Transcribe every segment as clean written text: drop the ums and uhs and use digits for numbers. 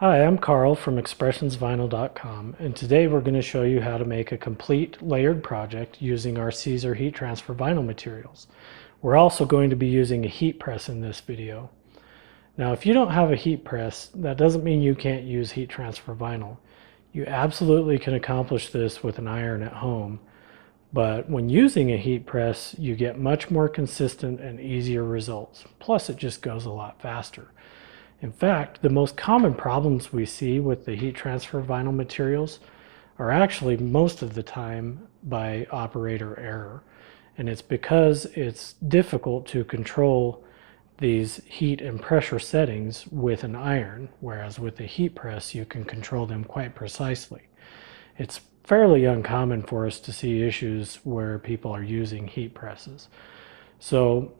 Hi, I'm Carl from expressionsvinyl.com, and today we're going to show you how to make a complete layered project using our Siser heat transfer vinyl materials. We're also going to be using a heat press in this video. Now, if you don't have a heat press, that doesn't mean you can't use heat transfer vinyl. You absolutely can accomplish this with an iron at home, but when using a heat press, you get much more consistent and easier results. Plus, it just goes a lot faster. In fact, the most common problems we see with the heat transfer vinyl materials are actually most of the time by operator error. And it's because it's difficult to control these heat and pressure settings with an iron, whereas with a heat press you can control them quite precisely. It's fairly uncommon for us to see issues where people are using heat presses. So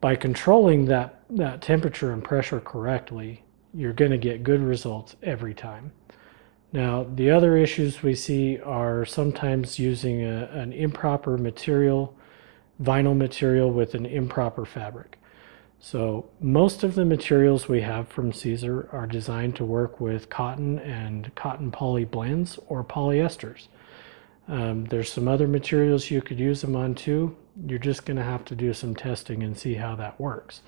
by controlling that temperature and pressure correctly, you're going to get good results every time. Now, the other issues we see are sometimes using an improper material, vinyl material with an improper fabric. So most of the materials we have from Siser are designed to work with cotton and cotton poly blends or polyesters. There's some other materials you could use them on too. You're just going to have to do some testing and see how that works.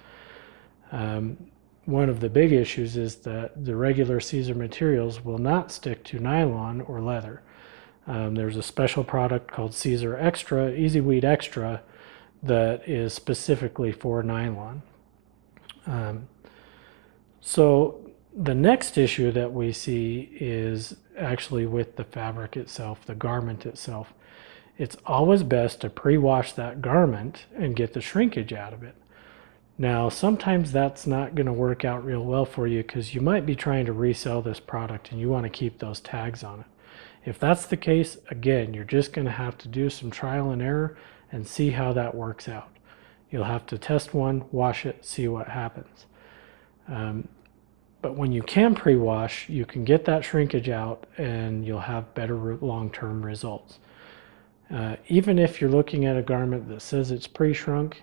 One of the big issues is that the regular Siser materials will not stick to nylon or leather. There's a special product called Siser Extra, Easy Weed Extra, that is specifically for nylon. So the next issue that we see is actually with the fabric itself, the garment itself. It's always best to pre-wash that garment and get the shrinkage out of it. Now, sometimes that's not going to work out real well for you because you might be trying to resell this product and you want to keep those tags on it. If that's the case, again, you're just going to have to do some trial and error and see how that works out. You'll have to test one, wash it, see what happens. But when you can pre-wash, you can get that shrinkage out and you'll have better long-term results. Even if you're looking at a garment that says it's pre-shrunk,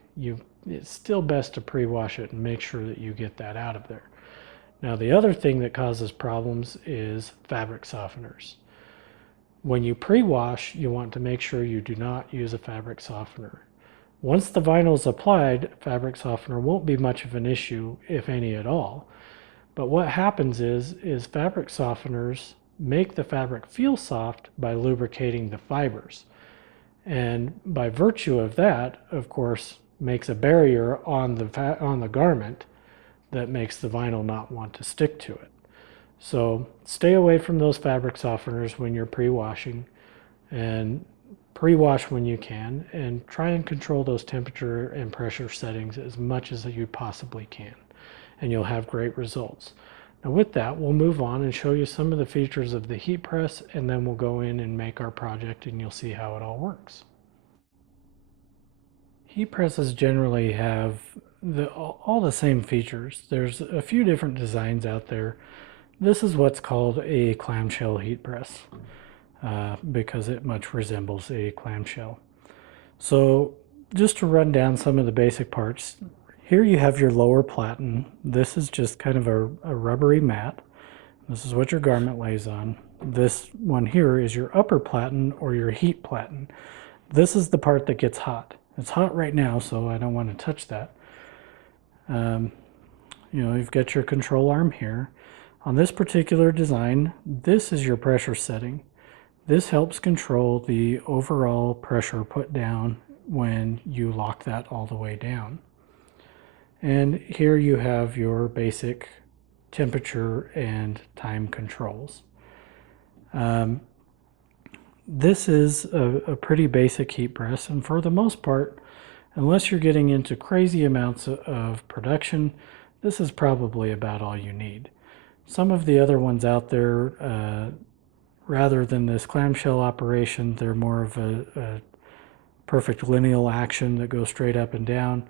it's still best to pre-wash it and make sure that you get that out of there. Now, the other thing that causes problems is fabric softeners. When you pre-wash, you want to make sure you do not use a fabric softener. Once the vinyl is applied, fabric softener won't be much of an issue, if any at all. But what happens is fabric softeners make the fabric feel soft by lubricating the fibers. And by virtue of that, of course, makes a barrier on the garment that makes the vinyl not want to stick to it. So stay away from those fabric softeners when you're pre-washing, and pre-wash when you can, and try and control those temperature and pressure settings as much as you possibly can, and you'll have great results. Now with that, we'll move on and show you some of the features of the heat press, and then we'll go in and make our project and you'll see how it all works. Heat presses generally have all the same features. There's a few different designs out there. This is what's called a clamshell heat press because it much resembles a clamshell. So just to run down some of the basic parts, here you have your lower platen. This is just kind of a rubbery mat. This is what your garment lays on. This one here is your upper platen or your heat platen. This is the part that gets hot. It's hot right now, so I don't want to touch that. You've got your control arm here. On this particular design, this is your pressure setting. This helps control the overall pressure put down when you lock that all the way down. And here you have your basic temperature and time controls. This is a pretty basic heat press, and for the most part, unless you're getting into crazy amounts of production, this is probably about all you need. Some of the other ones out there, rather than this clamshell operation, they're more of a perfect lineal action that goes straight up and down.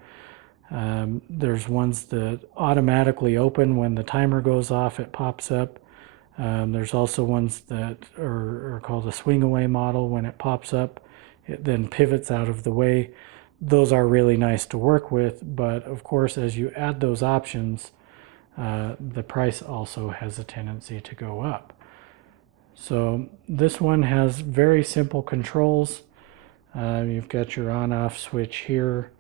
There's ones that automatically open when the timer goes off, it pops up. There's also ones that are called a swing away model. When it pops up, it then pivots out of the way. Those are really nice to work with, but of course, as you add those options, the price also has a tendency to go up. So this one has very simple controls. You've got your on-off switch here.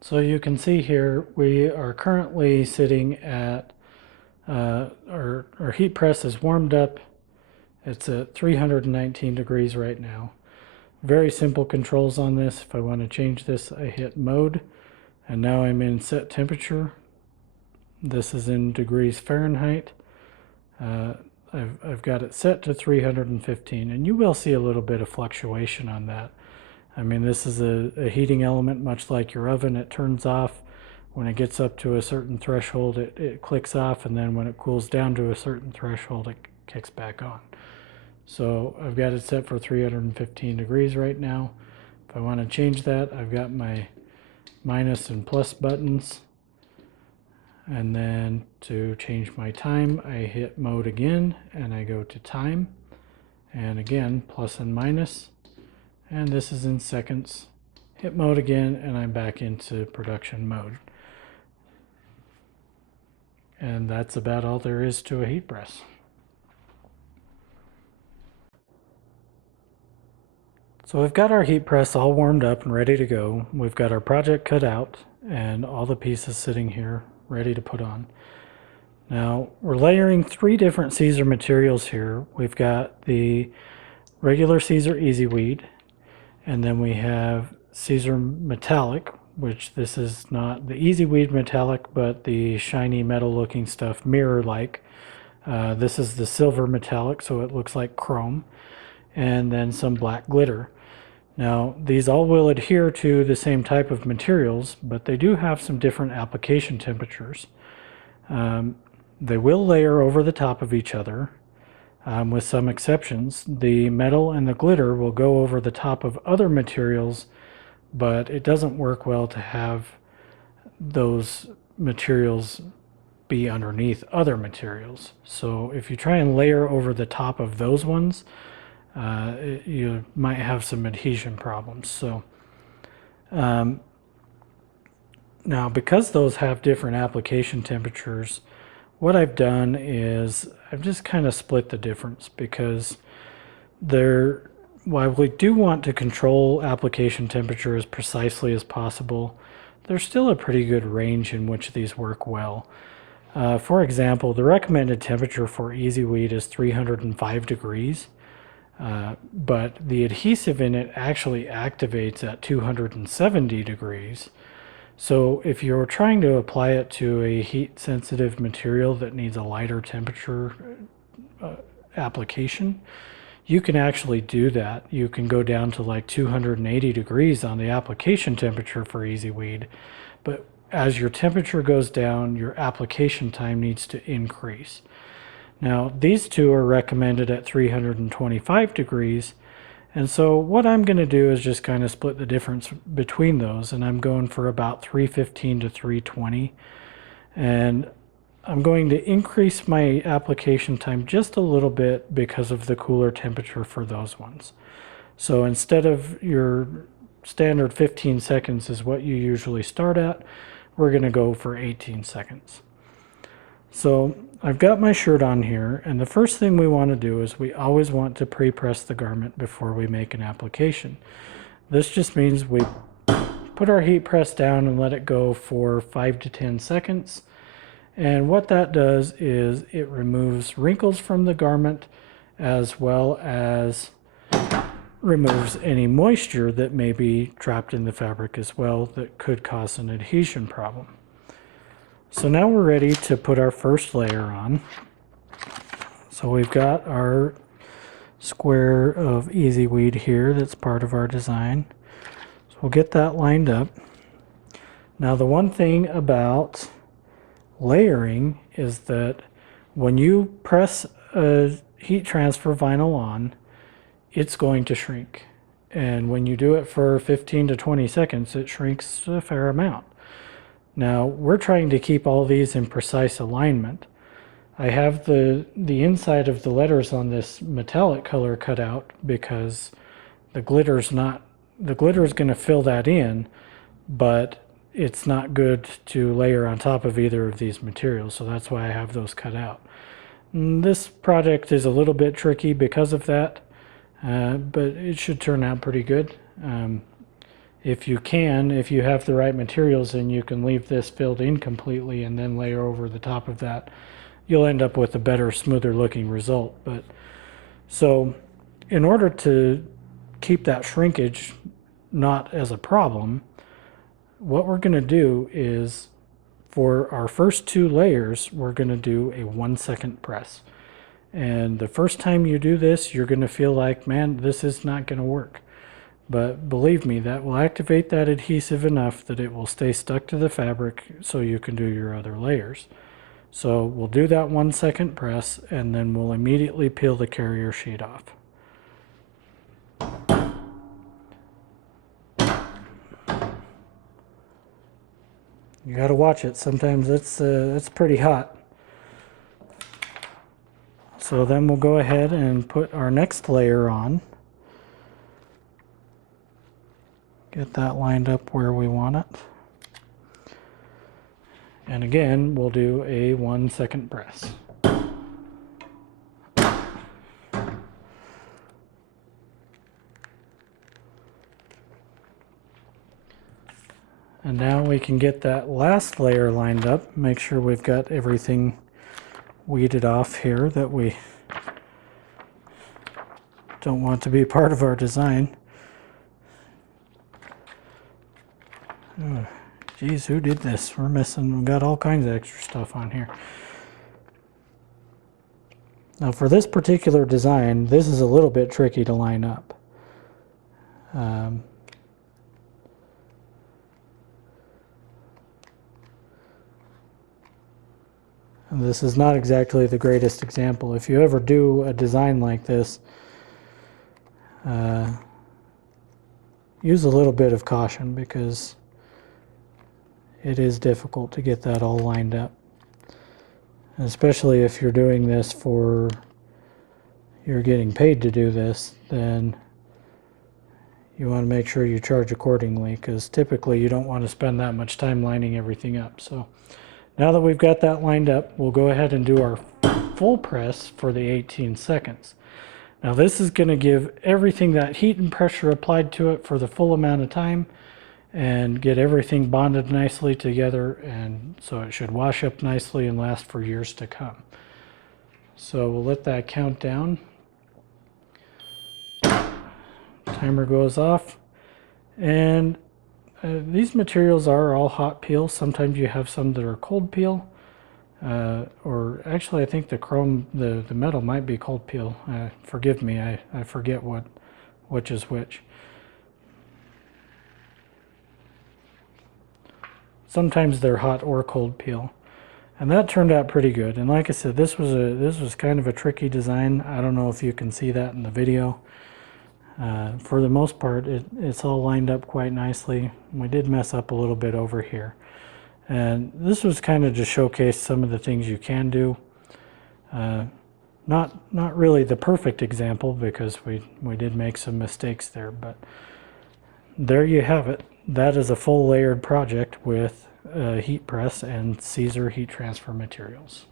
So you can see here we are currently sitting at our heat press is warmed up. It's at 319 degrees right now. Very simple controls on this. If I want to change this, I hit mode, and now I'm in set temperature. This is in degrees Fahrenheit. I've got it set to 315, and you will see a little bit of fluctuation on that. I mean, this is a heating element, much like your oven. It turns off when it gets up to a certain threshold. It clicks off, and then when it cools down to a certain threshold, it kicks back on. So I've got it set for 315 degrees right now. If I want to change that, I've got my minus and plus buttons. And then to change my time, I hit mode again and I go to time. And again, plus and minus. And this is in seconds. Hit mode again and I'm back into production mode. And that's about all there is to a heat press. So we've got our heat press all warmed up and ready to go. We've got our project cut out and all the pieces sitting here ready to put on. Now we're layering 3 different Siser materials here. We've got the regular Siser Easy Weed, and then we have Siser Metallic, which this is not the Easy Weed Metallic, but the shiny metal looking stuff, mirror-like. This is the silver metallic, so it looks like chrome, and then some black glitter. Now, these all will adhere to the same type of materials, but they do have some different application temperatures. They will layer over the top of each other, with some exceptions. The metal and the glitter will go over the top of other materials, but it doesn't work well to have those materials be underneath other materials. So if you try and layer over the top of those ones, you might have some adhesion problems. So now, because those have different application temperatures, what I've done is I've just kind of split the difference, because while we do want to control application temperature as precisely as possible, there's still a pretty good range in which these work well. For example, the recommended temperature for Easy Weed is 305 degrees. But the adhesive in it actually activates at 270 degrees. So if you're trying to apply it to a heat sensitive material that needs a lighter temperature application, you can actually do that. You can go down to like 280 degrees on the application temperature for Easy Weed, but as your temperature goes down, your application time needs to increase. Now, these two are recommended at 325 degrees, and so what I'm going to do is just kind of split the difference between those, and I'm going for about 315 to 320, and I'm going to increase my application time just a little bit because of the cooler temperature for those ones. So instead of your standard 15 seconds is what you usually start at, we're going to go for 18 seconds. So I've got my shirt on here, and the first thing we want to do is we always want to pre-press the garment before we make an application. This just means we put our heat press down and let it go for 5 to 10 seconds. And what that does is it removes wrinkles from the garment, as well as removes any moisture that may be trapped in the fabric as well that could cause an adhesion problem. So now we're ready to put our first layer on. So we've got our square of Easy Weed here that's part of our design. So we'll get that lined up. Now the one thing about layering is that when you press a heat transfer vinyl on, it's going to shrink. And when you do it for 15 to 20 seconds, it shrinks a fair amount. Now, we're trying to keep all these in precise alignment. I have the inside of the letters on this metallic color cut out because the glitter's not the glitter is going to fill that in, but it's not good to layer on top of either of these materials, so that's why I have those cut out. And this project is a little bit tricky because of that, but it should turn out pretty good. If you have the right materials, then you can leave this filled in completely and then layer over the top of that. You'll end up with a better, smoother looking result. But so in order to keep that shrinkage not as a problem, what we're going to do is, for our first 2 layers, we're going to do a 1-second press. And the first time you do this, you're going to feel like, man, this is not going to work. But believe me, that will activate that adhesive enough that it will stay stuck to the fabric so you can do your other layers. So we'll do that 1-second press, and then we'll immediately peel the carrier sheet off. You got to watch it. Sometimes it's pretty hot. So then we'll go ahead and put our next layer on. Get that lined up where we want it. And again, we'll do a 1-second press. And now we can get that last layer lined up. Make sure we've got everything weeded off here that we don't want to be part of our design. Oh, geez, who did this? We've got all kinds of extra stuff on here. Now for this particular design, this is a little bit tricky to line up. This is not exactly the greatest example. If you ever do a design like this, use a little bit of caution, because it is difficult to get that all lined up. Especially if you're doing this you're getting paid to do this, then you want to make sure you charge accordingly, because typically you don't want to spend that much time lining everything up. So now that we've got that lined up, we'll go ahead and do our full press for the 18 seconds. Now this is going to give everything that heat and pressure applied to it for the full amount of time, and get everything bonded nicely together, and so it should wash up nicely and last for years to come. So we'll let that count down. Timer goes off, and these materials are all hot peel. Sometimes you have some that are cold peel, or actually I think the metal might be cold peel. Forgive me, I forget which is which. Sometimes they're hot or cold peel, and that turned out pretty good. And like I said, this was kind of a tricky design. I don't know if you can see that in the video. For the most part, it's all lined up quite nicely. We did mess up a little bit over here, and this was kind of to showcase some of the things you can do. Not really the perfect example, because we did make some mistakes there, but there you have it. That is a full layered project with heat press and Siser heat transfer materials.